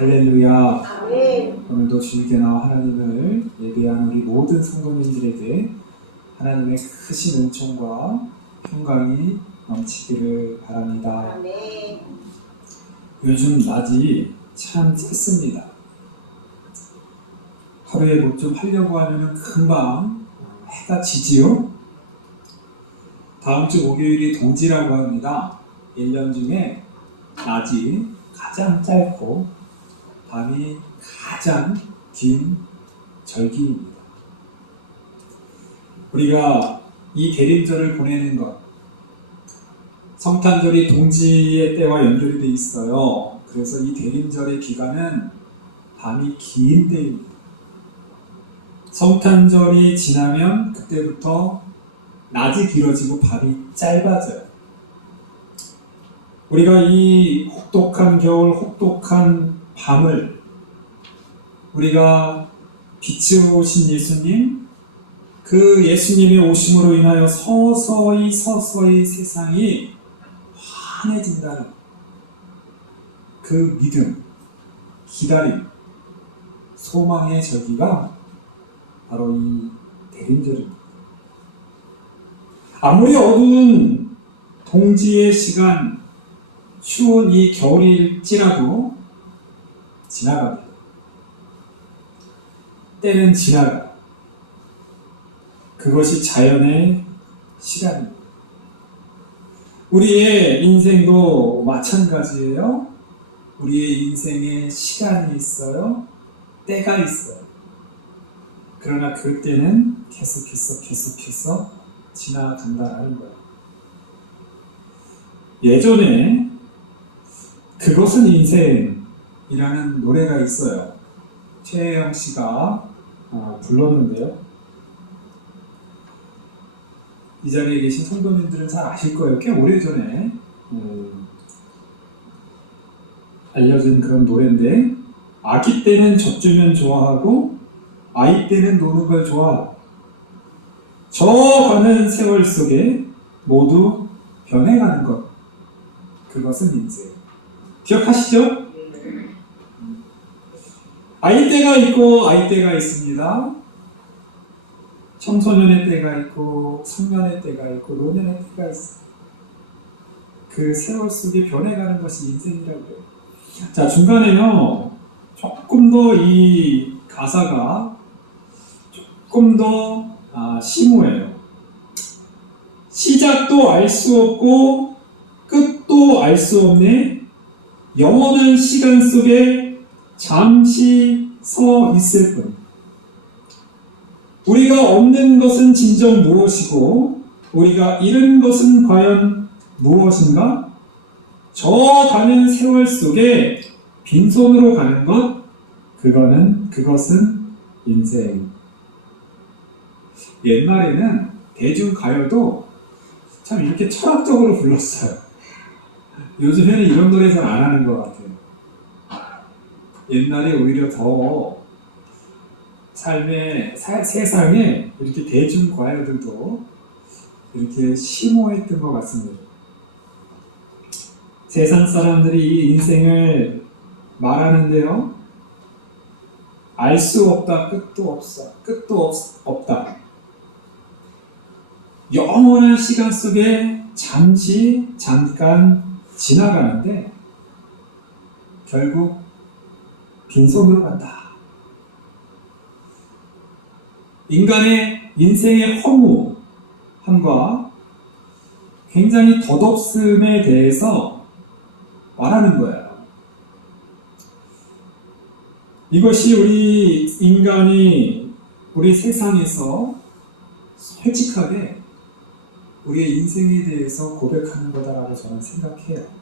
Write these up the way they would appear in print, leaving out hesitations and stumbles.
할렐루야. 아멘. 오늘도 주일께 나와 하나님을 예배하는 우리 모든 성도님들에게 하나님의 크신 은총과 평강이 넘치기를 바랍니다. 아멘. 요즘 낮이 참 짧습니다. 하루에 뭐 좀 하려고 하면 금방 해가 지지요. 다음 주 목요일이 동지라고 합니다. 1년 중에 낮이 가장 짧고 밤이 가장 긴 절기입니다. 우리가 이 대림절을 보내는 것, 성탄절이 동지의 때와 연결이 되어 있어요. 그래서 이 대림절의 기간은 밤이 긴 때입니다. 성탄절이 지나면 그때부터 낮이 길어지고 밤이 짧아져요. 우리가 이 혹독한 겨울, 혹독한 밤을 우리가 빛으로 오신 예수님, 그 예수님의 오심으로 인하여 서서히 세상이 환해진다는 그 믿음, 기다림, 소망의 절기가 바로 이 대림절입니다. 아무리 어두운 동지의 시간, 추운 이 겨울일지라도 지나갑니다. 때는 지나가. 그것이 자연의 시간입니다. 우리의 인생도 마찬가지예요. 우리의 인생에 시간이 있어요. 때가 있어요. 그러나 그 때는 계속해서 지나간다는 거예요. 예전에 그것은 인생이라는 노래가 있어요. 최혜영 씨가 불렀는데요. 이 자리에 계신 성도님들은 잘 아실 거예요. 꽤 오래전에 알려진 그런 노래인데, 아기 때는 젖주면 좋아하고 아이 때는 노는 걸 좋아하고 저 가는 세월 속에 모두 변해가는 것, 그것은 인생. 기억하시죠? 아이 때가 있고 아이 때가 있습니다. 청소년의 때가 있고 성년의 때가 있고 노년의 때가 있어요. 그 세월 속에 변해가는 것이 인생이라고요. 자, 중간에요, 조금 더 이 가사가 조금 더 심오해요. 시작도 알 수 없고 끝도 알 수 없네. 영원한 시간 속에 잠시 서 있을 뿐. 우리가 얻는 것은 진정 무엇이고 우리가 잃은 것은 과연 무엇인가? 저 가는 세월 속에 빈손으로 가는 것, 그것은 인생. 옛날에는 대중가요도 참 이렇게 철학적으로 불렀어요. 요즘에는 이런 노래 잘 안 하는 것 같아요. 옛날에 오히려 더 삶의 세상에 이렇게 대중가요들도 이렇게 심오했던 것 같습니다. 세상 사람들이 이 인생을 말하는데요, 알 수 없다, 끝도 없다. 영원한 시간 속에 잠깐 지나가는데 결국 빈손으로 간다. 인간의 인생의 허무함과 굉장히 덧없음에 대해서 말하는 거예요. 이것이 우리 인간이 우리 세상에서 솔직하게 우리의 인생에 대해서 고백하는 거다라고 저는 생각해요.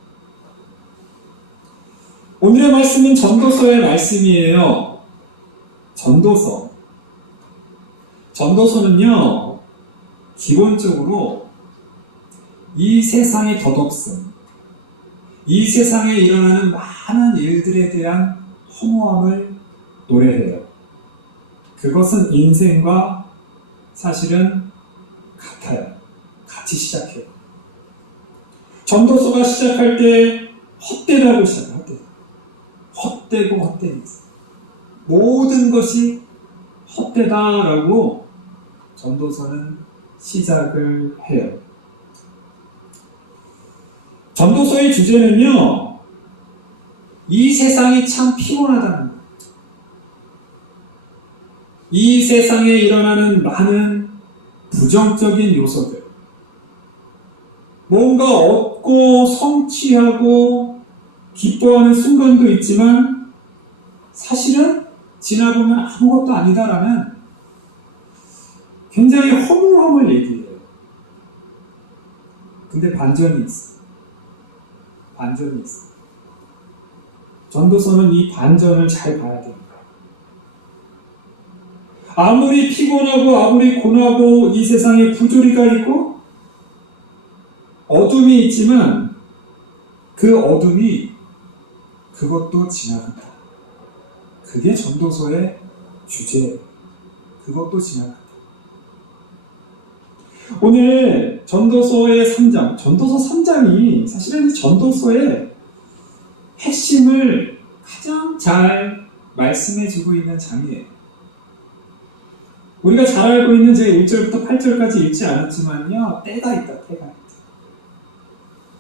오늘의 말씀은 전도서의 말씀이에요. 전도서는요, 기본적으로 이 세상의 덧없음, 이 세상에 일어나는 많은 일들에 대한 허무함을 노래해요. 그것은 인생과 사실은 같아요. 같이 시작해요. 전도서가 시작할 때 헛되다고 시작해요. 헛되고 헛되니 모든 것이 헛되다라고 전도서는 시작을 해요. 전도서의 주제는요, 이 세상이 참 피곤하다는 거예요. 이 세상에 일어나는 많은 부정적인 요소들, 뭔가 얻고 성취하고 기뻐하는 순간도 있지만 사실은 지나보면 아무것도 아니다라는 굉장히 허무함을 얘기해요. 근데 반전이 있어. 반전이 있어. 전도서는 이 반전을 잘 봐야 됩니다. 아무리 피곤하고 아무리 고나고 이 세상에 부조리가 있고 어둠이 있지만 그 어둠이 그것도 지나간다. 그게 전도서의 주제예요. 그것도 지나간다. 오늘 전도서의 3장, 전도서 3장이 사실은 전도서의 핵심을 가장 잘 말씀해주고 있는 장이에요. 우리가 잘 알고 있는 제 1절부터 8절까지 읽지 않았지만요, 때가 있다, 때가 있다.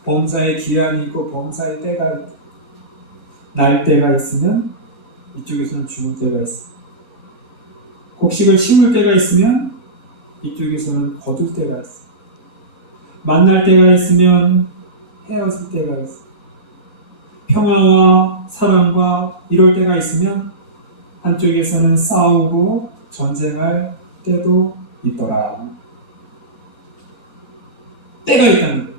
범사의 기한이 있고 범사의 때가 있다. 날 때가 있으면 이쪽에서는 죽을 때가 있어. 곡식을 심을 때가 있으면 이쪽에서는 거둘 때가 있어. 만날 때가 있으면 헤어질 때가 있어. 평화와 사랑과 이럴 때가 있으면 한쪽에서는 싸우고 전쟁할 때도 있더라. 때가 있다는 거예요.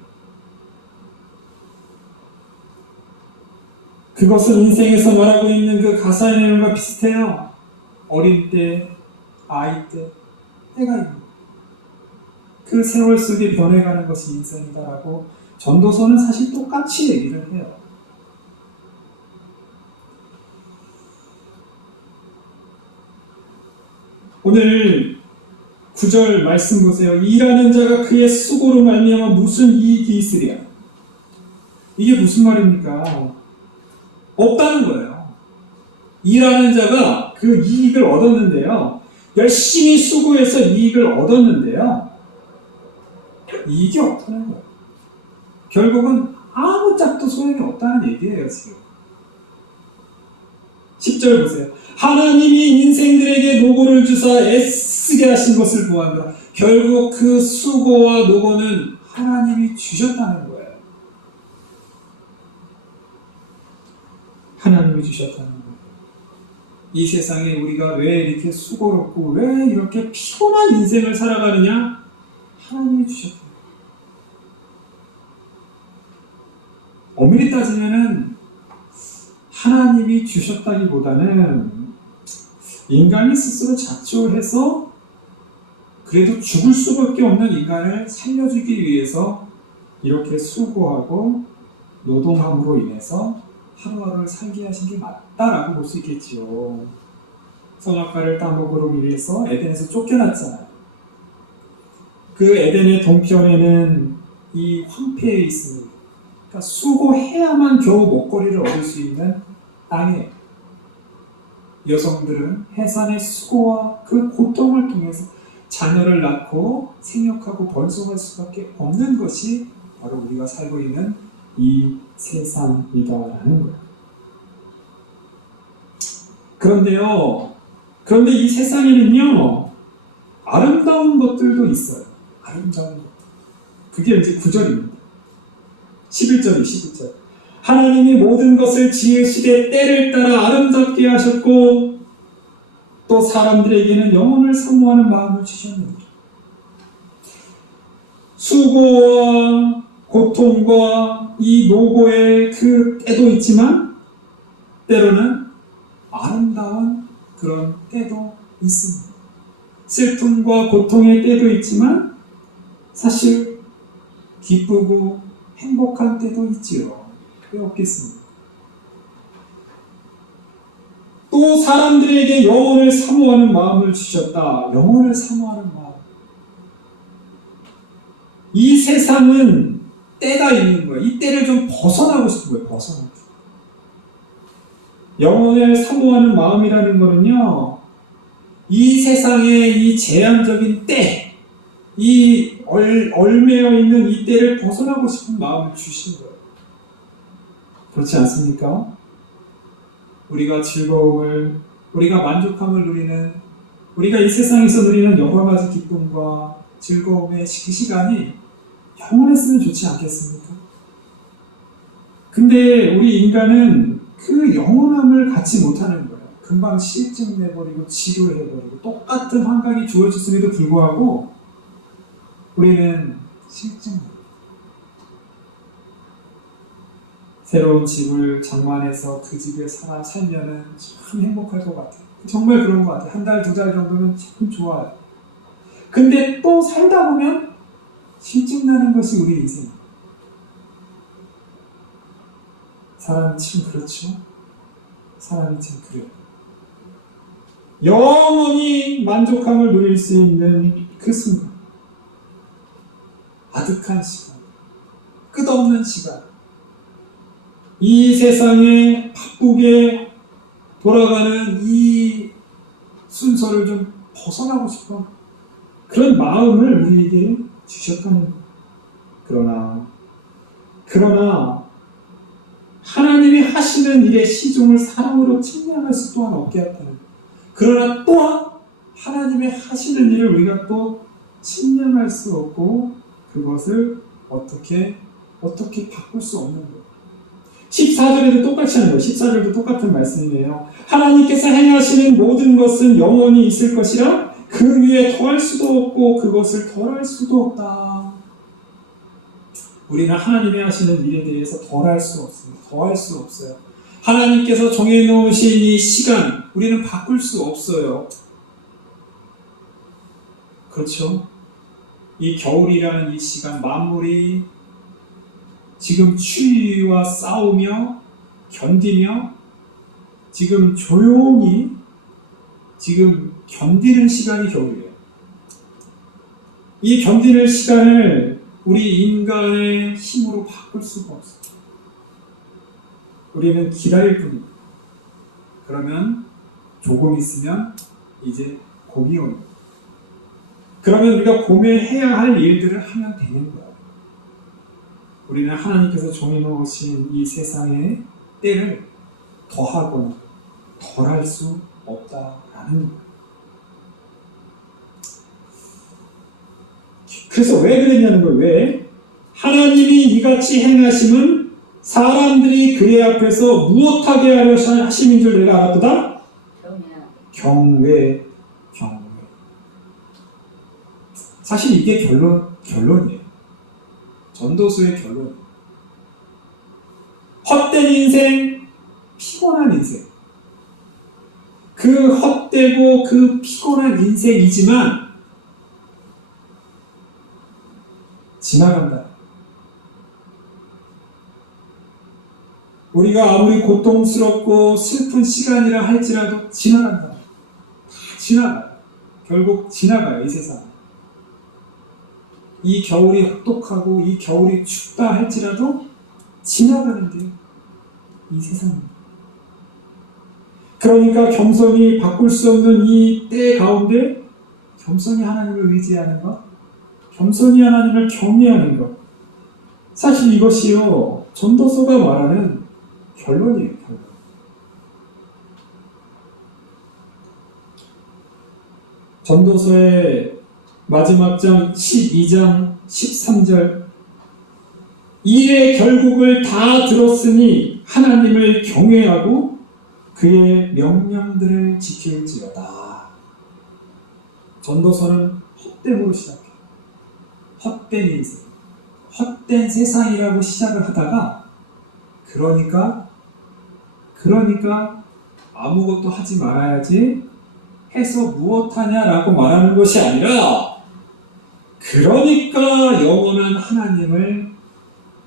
그것은 인생에서 말하고 있는 그 가사의 내용과 비슷해요. 어린 때, 아이 때, 때가 있는 거예요. 그 세월 속에 변해가는 것이 인생이다라고 전도서는 사실 똑같이 얘기를 해요. 오늘 9절 말씀 보세요. 일하는 자가 그의 수고로 말미암아 무슨 이익이 있으랴. 이게 무슨 말입니까? 없다는 거예요. 일하는 자가 그 이익을 얻었는데요. 열심히 수고해서 이익을 얻었는데요. 이익이 없다는 거예요. 결국은 아무 짝도 소용이 없다는 얘기예요, 지금. 10절 보세요. 하나님이 인생들에게 노고를 주사 애쓰게 하신 것을 보았노라. 결국 그 수고와 노고는 하나님이 주셨다는 거예요. 하나님이 주셨다는 거예요. 이 세상에 우리가 왜 이렇게 수고롭고 왜 이렇게 피곤한 인생을 살아가느냐? 하나님이 주셨다. 엄밀히 따지면은 하나님이 주셨다기보다는 인간이 스스로 자초해서 그래도 죽을 수밖에 없는 인간을 살려주기 위해서 이렇게 수고하고 노동함으로 인해서 하루하루를 살게 하신 게 맞다라고 볼 수 있겠지요. 선악과를 따먹으러 위해서 에덴에서 쫓겨났잖아요. 그 에덴의 동편에는 이 황폐에 있습니다. 그러니까 수고해야만 겨우 먹거리를 얻을 수 있는 땅에 여성들은 해산의 수고와 그 고통을 통해서 자녀를 낳고 생육하고 번성할 수밖에 없는 것이 바로 우리가 살고 있는 이 세상이다라는 거예요. 그런데 이 세상에는요, 아름다운 것들도 있어요. 아름다운 것. 그게 이제 9절입니다. 11절. 하나님이 모든 것을 지으시되 때를 따라 아름답게 하셨고 또 사람들에게는 영혼을 사모하는 마음을 주셨느니라. 수고와 고통과 이 노고의 그 때도 있지만 때로는 아름다운 그런 때도 있습니다. 슬픔과 고통의 때도 있지만 사실 기쁘고 행복한 때도 있지요. 왜 없겠습니까? 또 사람들에게 영혼을 사모하는 마음을 주셨다. 영혼을 사모하는 마음. 이 세상은 때가 있는 거예요. 이 때를 좀 벗어나고 싶은 거예요. 벗어나고 싶은 거예요. 영혼을 사모하는 마음이라는 거는요, 이 세상의 이 제한적인 때, 이 얼매여 있는 이 때를 벗어나고 싶은 마음을 주신 거예요. 그렇지 않습니까? 우리가 즐거움을, 우리가 만족함을 누리는, 우리가 이 세상에서 누리는 여러 가지 기쁨과 즐거움의 그 시간이 영원했으면 좋지 않겠습니까? 근데 우리 인간은 그 영원함을 갖지 못하는 거예요. 금방 실증 내버리고 지루해버리고 똑같은 환경이 주어졌음에도 불구하고 우리는 실증 내버려요. 새로운 집을 장만해서 그 집에 살면은 참 행복할 것 같아요. 정말 그런 것 같아요. 한 달, 두 달 정도면 참 좋아요. 근데 또 살다 보면 실증나는 것이 우리 인생이에요. 사람이 참 그렇죠? 사람이 참 그래요. 영원히 만족함을 누릴 수 있는 그 순간, 아득한 시간, 끝없는 시간, 이 세상에 바쁘게 돌아가는 이 순서를 좀 벗어나고 싶어 그런 마음을 우리에게 주셨다는 거예요. 그러나 하나님이 하시는 일의 시종을 사람으로 측량할 수 또한 없게 했다는 거예요. 그러나 또한 하나님의 하시는 일을 우리가 또 측량할 수 없고 그것을 어떻게 바꿀 수 없는 거예요. 14절에도 똑같이 하는 거예요. 14절도 똑같은 말씀이에요. 하나님께서 행하시는 모든 것은 영원히 있을 것이라 그 위에 더할 수도 없고 그것을 덜할 수도 없다. 우리는 하나님이 하시는 일에 대해서 덜할 수 없습니다. 더할 수 없어요. 하나님께서 정해놓으신 이 시간 우리는 바꿀 수 없어요. 그렇죠? 이 겨울이라는 이 시간 만물이 지금 추위와 싸우며 견디며 지금 조용히 지금 견디는 시간이 겨울이에요. 이 견디는 시간을 우리 인간의 힘으로 바꿀 수가 없어요. 우리는 기다릴 뿐입니다. 그러면 조금 있으면 이제 봄이 옵니다. 그러면 우리가 봄에 해야 할 일들을 하면 되는 거예요. 우리는 하나님께서 정해놓으신 이 세상의 때를 더하거나 덜할 수 없다라는 거예요. 그래서 왜 그랬냐는 거예요. 왜? 하나님이 이같이 행하심은 사람들이 그의 앞에서 무엇하게 하려 하심인 줄 내가 알았도다? 경외. 사실 이게 결론이에요. 전도서의 결론. 헛된 인생, 피곤한 인생. 그 헛되고 그 피곤한 인생이지만 지나간다. 우리가 아무리 고통스럽고 슬픈 시간이라 할지라도 지나간다. 다 지나가요. 결국 지나가요, 이 세상. 이 겨울이 혹독하고 이 겨울이 춥다 할지라도 지나가는데 이 세상입니다. 그러니까 겸손히 바꿀 수 없는 이 때 가운데 겸손히 하나님을 의지하는 것, 겸손히 하나님을 경외하는 것, 사실 이것이요 전도서가 말하는 결론이에요. 결론. 전도서의 마지막 장 12장 13절 이의 결국을 다 들었으니 하나님을 경외하고 그의 명령들을 지킬지어다. 전도서는 헛됨으로 시작해요. 헛된 인생, 헛된 세상이라고 시작을 하다가 그러니까 아무것도 하지 말아야지 해서 무엇하냐라고 말하는 것이 아니라 그러니까 영원한 하나님을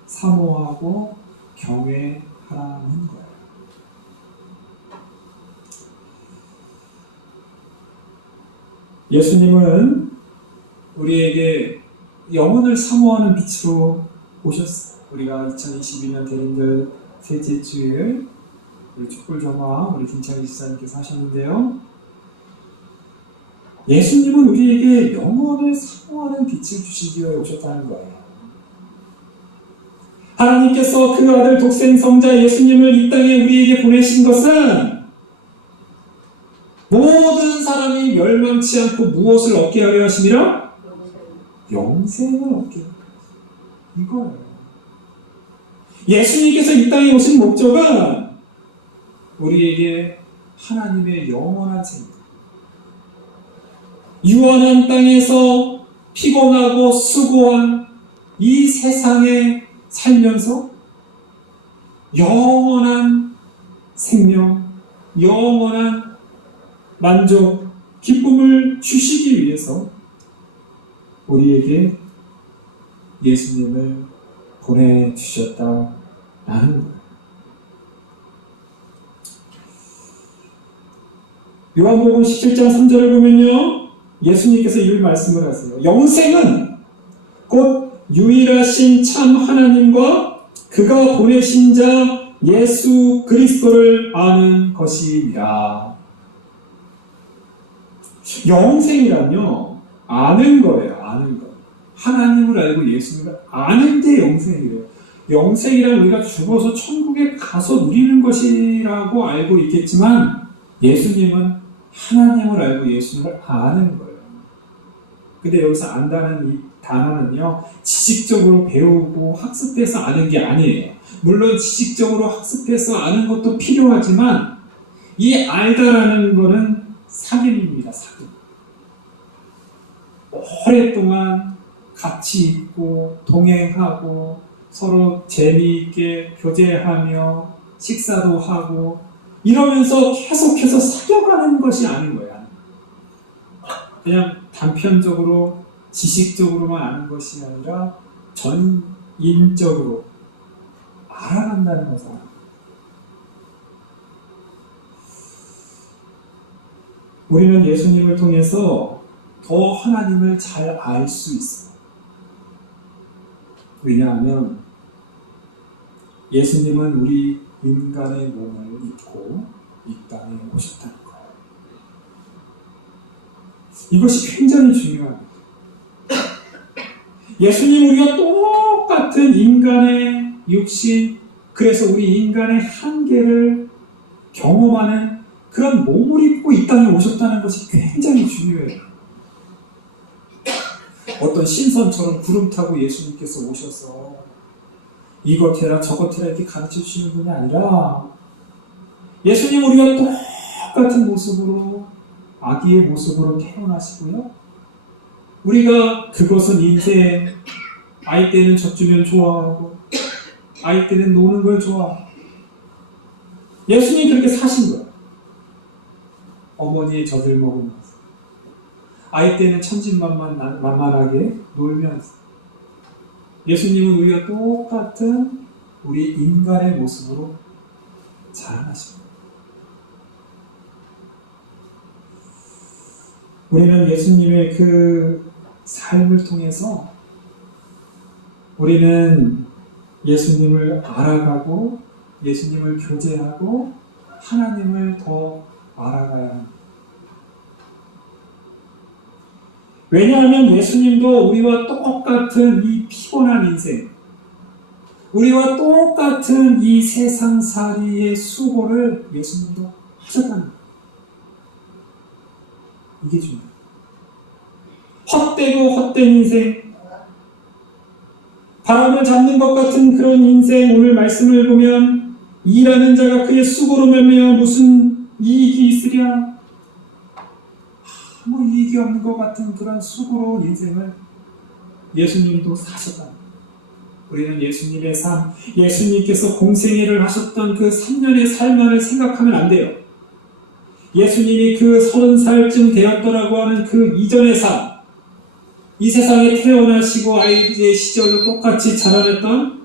사모하고 경외하라는 거예요. 예수님은 우리에게 영혼을 사모하는 빛으로 오셨어요. 우리가 2022년 대림절 셋째 주일 우리 촛불점화 우리 김창희 지사님께서 하셨는데요. 예수님은 우리에게 영원을 사모하는 빛을 주시기 위해 오셨다는 거예요. 하나님께서 그 아들 독생성자 예수님을 이 땅에 우리에게 보내신 것은 모든 사람이 멸망치 않고 무엇을 얻게 하려 하심이라? 영생을 얻게 하려 하심이라. 이거예요. 예수님께서 이 땅에 오신 목적은 우리에게 하나님의 영원한 생명, 유한한 땅에서 피곤하고 수고한 이 세상에 살면서 영원한 생명, 영원한 만족, 기쁨을 주시기 위해서 우리에게 예수님을 보내주셨다라는 거예요. 요한복음 17장 3절을 보면요, 예수님께서 이 말씀을 하세요. 영생은 곧 유일하신 참 하나님과 그가 보내신 자 예수 그리스도를 아는 것이니라. 영생이란요, 아는 거예요. 아는 거. 하나님을 알고 예수님을 아는 게 영생이래요. 영생이란 우리가 죽어서 천국에 가서 누리는 것이라고 알고 있겠지만 예수님은 하나님을 알고 예수님을 아는 거예요. 근데 여기서 안다는 이 단어는요, 지식적으로 배우고 학습해서 아는 게 아니에요. 물론 지식적으로 학습해서 아는 것도 필요하지만 이 알다라는 거는 사귐입니다. 사귐. 오랫동안 같이 있고 동행하고 서로 재미있게 교제하며 식사도 하고 이러면서 계속해서 사귀어가는 것이 아닌 거야. 그냥 단편적으로 지식적으로만 아는 것이 아니라 전인적으로 알아간다는 거잖아. 우리는 예수님을 통해서 더 하나님을 잘 알 수 있어요. 왜냐하면 예수님은 우리 인간의 몸을 입고 이 땅에 오셨다는 거예요. 이것이 굉장히 중요합니다. 예수님 우리가 똑같은 인간의 육신, 그래서 우리 인간의 한계를 경험하는 그런 몸을 입고 이 땅에 오셨다는 것이 굉장히 중요해요. 어떤 신선처럼 구름 타고 예수님께서 오셔서 이것 해라 저것 해라 이렇게 가르쳐 주시는 분이 아니라 예수님 우리가 똑같은 모습으로 아기의 모습으로 태어나시고요. 우리가 그것은 인생, 아이 때는 젖주면 좋아하고 아이 때는 노는 걸 좋아하고 예수님이 그렇게 사신 거예요. 어머니의 젖을 먹으면서 아이 때는 천진만만하게 놀면서 예수님은 우리가 똑같은 우리 인간의 모습으로 자라나십니다. 우리는 예수님의 그 삶을 통해서 우리는 예수님을 알아가고 예수님을 교제하고 하나님을 더 알아가야 합니다. 왜냐하면 예수님도 우리와 똑같은 이 피곤한 인생, 우리와 똑같은 이 세상살이의 수고를 예수님도 하셨다는 거예요. 이게 중요해요. 헛되고 헛된 인생, 바람을 잡는 것 같은 그런 인생, 오늘 말씀을 보면 일하는 자가 그의 수고로 말미암아 무슨 이익이 있으랴? 아무 이익이 없는 것 같은 그런 수고로운 인생을 예수님도 사셨다. 우리는 예수님의 삶, 예수님께서 공생애를 하셨던 그 3년의 삶만을 생각하면 안 돼요. 예수님이 그 30살쯤 되었더라고 하는 그 이전의 삶, 이 세상에 태어나시고 아이의 시절로 똑같이 자라났던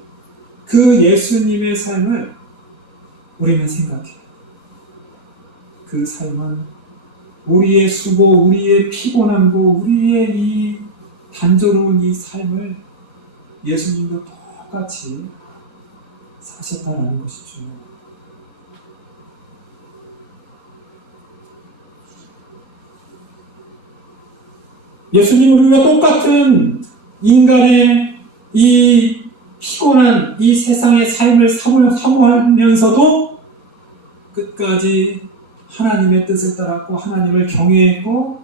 그 예수님의 삶을 우리는 생각해요. 그 삶은 우리의 수고, 우리의 피곤함고 우리의 이 단조로운 이 삶을 예수님도 똑같이 사셨다는 것이 중요해요. 예수님은 우리와 똑같은 인간의 이 피곤한 이 세상의 삶을 사모하면서도 끝까지 하나님의 뜻을 따랐고 하나님을 경외했고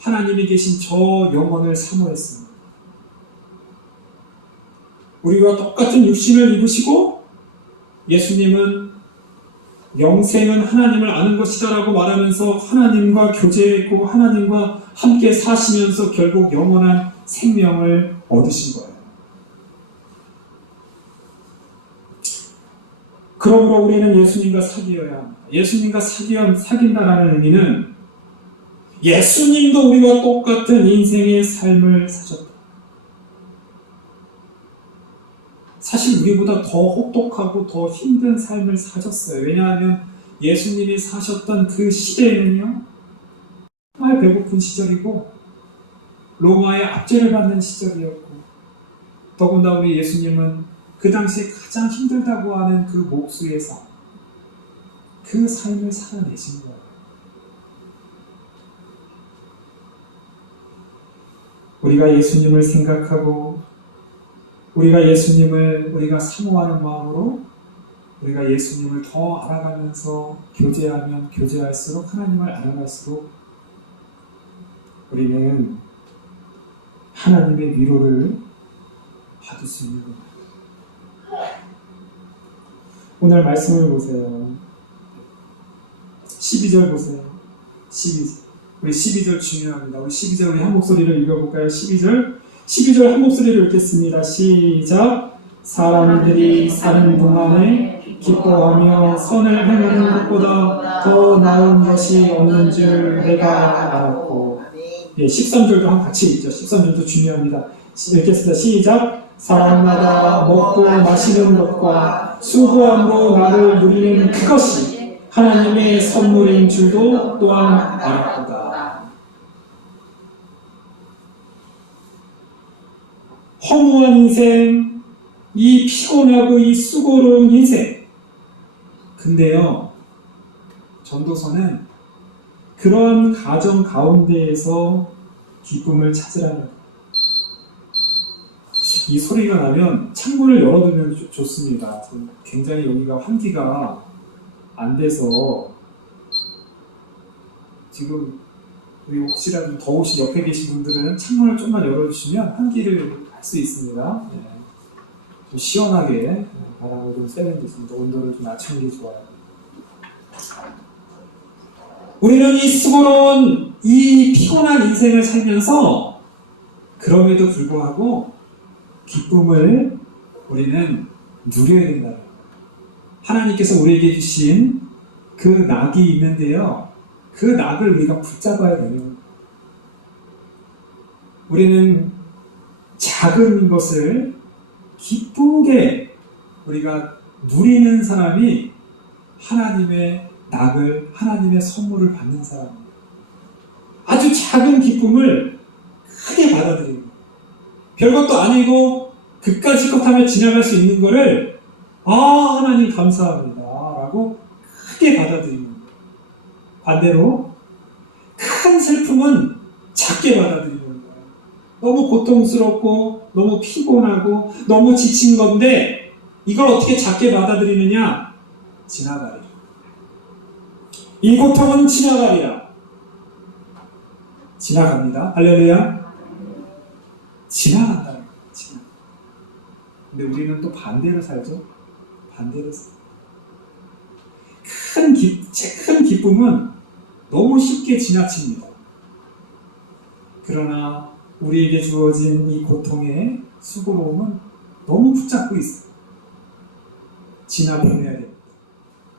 하나님이 계신 저 영혼을 사모했습니다. 우리와 똑같은 육신을 입으시고 예수님은 영생은 하나님을 아는 것이다 라고 말하면서 하나님과 교제했고 하나님과 함께 사시면서 결국 영원한 생명을 얻으신 거예요. 그러므로 우리는 예수님과 사귀어야 합니다. 예수님과 사귄다라는 의미는 예수님도 우리와 똑같은 인생의 삶을 사셨다. 사실 우리보다 더 혹독하고 더 힘든 삶을 사셨어요. 왜냐하면 예수님이 사셨던 그 시대에는요, 정말 배고픈 시절이고 로마의 압제를 받는 시절이었고 더군다나 우리 예수님은 그 당시에 가장 힘들다고 하는 그 목수에서 그 삶을 살아내신 거예요. 우리가 예수님을 생각하고 우리가 예수님을 우리가 사모하는 마음으로 우리가 예수님을 더 알아가면서 교제하면 교제할수록 하나님을 알아갈수록 우리는 하나님의 위로를 받을 수 있는 겁니다. 오늘 말씀을 보세요. 12절 보세요. 12절. 우리 12절 중요합니다. 우리 12절 우리 한 목소리를 읽어볼까요? 12절 한 목소리를 읽겠습니다. 시작. 사람들이 사는 동안에 기뻐하며 선을 행하는 것보다 더 나은 것이 없는 줄 내가 알았고. 예, 13절도 같이 읽죠. 13절도 중요합니다. 읽겠습니다. 시작. 사람마다 먹고 마시는 것과 수고함으로 나를 누리는 그것이 하나님의 선물인 줄도 또한 알았도다. 허무한 인생, 이 피곤하고 이 수고로운 인생. 근데요, 전도서는 그런 가정 가운데에서 기쁨을 찾으라는 거예요. 이 소리가 나면 창문을 열어두면 좋습니다. 굉장히 여기가 환기가 안 돼서 지금 우리 혹시라도 더우신 옆에 계신 분들은 창문을 좀만 열어주시면 환기를 할 수 있습니다. 네. 좀 시원하게 바람을 좀 쐬는 게 있습니다. 온도를 좀 낮추는 게 좋아요. 우리는 이 수고로운 이 피곤한 인생을 살면서 그럼에도 불구하고 기쁨을 우리는 누려야 된다. 하나님께서 우리에게 주신 그 낙이 있는데요. 그 낙을 우리가 붙잡아야 돼요. 우리는 작은 것을 기쁘게 우리가 누리는 사람이 하나님의 낙을, 하나님의 선물을 받는 사람입니다. 아주 작은 기쁨을 크게 받아들이는 거예요. 별것도 아니고 그까짓 것 하며 지나갈 수 있는 거를 하나님 감사합니다 라고 크게 받아들이는 거예요. 반대로 큰 슬픔은 작게 받아들이는 거예요. 너무 고통스럽고 너무 피곤하고 너무 지친 건데 이걸 어떻게 작게 받아들이느냐? 지나가리라. 이 고통은 지나가리라. 지나갑니다. 할렐루야. 지나간다는 거예요. 근데 우리는 또 반대로 살죠. 반대로 살죠. 큰 기쁨은 너무 쉽게 지나칩니다. 그러나 우리에게 주어진 이 고통의 수고로움은 너무 붙잡고 있어요. 지나 보내야 됩니다.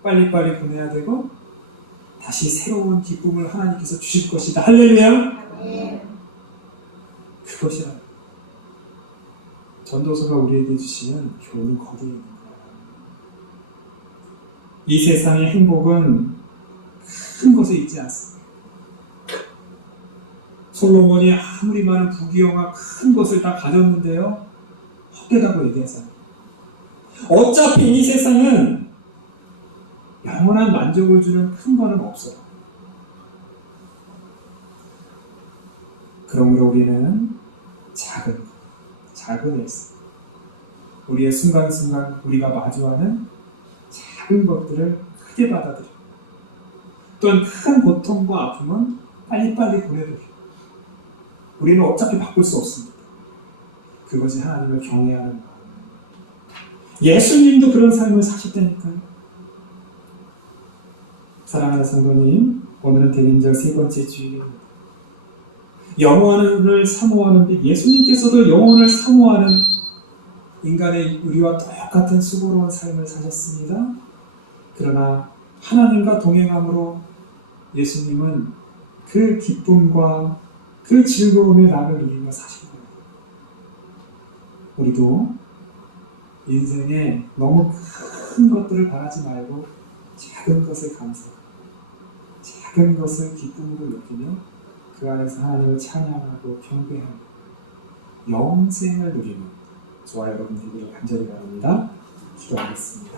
빨리빨리 보내야 되고 다시 새로운 기쁨을 하나님께서 주실 것이다. 할렐루야. 그것이라. 전도서가 우리에게 주시는 교훈은 거기에 있는 거예요. 이 세상의 행복은 큰 것에 있지 않습니다. 솔로몬이 아무리 많은 부귀영화 큰 것을 다 가졌는데요, 헛되다고 얘기하잖아요. 어차피 이 세상은 영원한 만족을 주는 큰 거는 없어요. 그러므로 우리는 작은 일상, 우리의 순간순간 우리가 마주하는 작은 것들을 크게 받아들이고 또한 큰 고통과 아픔은 빨리빨리 보내버리고 우리는 어차피 바꿀 수 없습니다. 그것이 하나님을 경외하는 마음. 예수님도 그런 삶을 사셨다니까요. 사랑하는 성도님, 오늘은 대림절 세 번째 주일입니다. 영원을 사모하는 빛, 예수님께서도 영원을 사모하는 인간의 우리와 똑같은 수고로운 삶을 사셨습니다. 그러나 하나님과 동행함으로 예수님은 그 기쁨과 그 즐거움의 낙을 누리며 사신 거예요. 우리도 인생에 너무 큰 것들을 바라지 말고 작은 것을 감사하고 작은 것을 기쁨으로 느끼며 그 안에서 하나님을 찬양하고 경배하며 영생을 누리는 저와 여러분 되기를 간절히 바랍니다. 기도하겠습니다.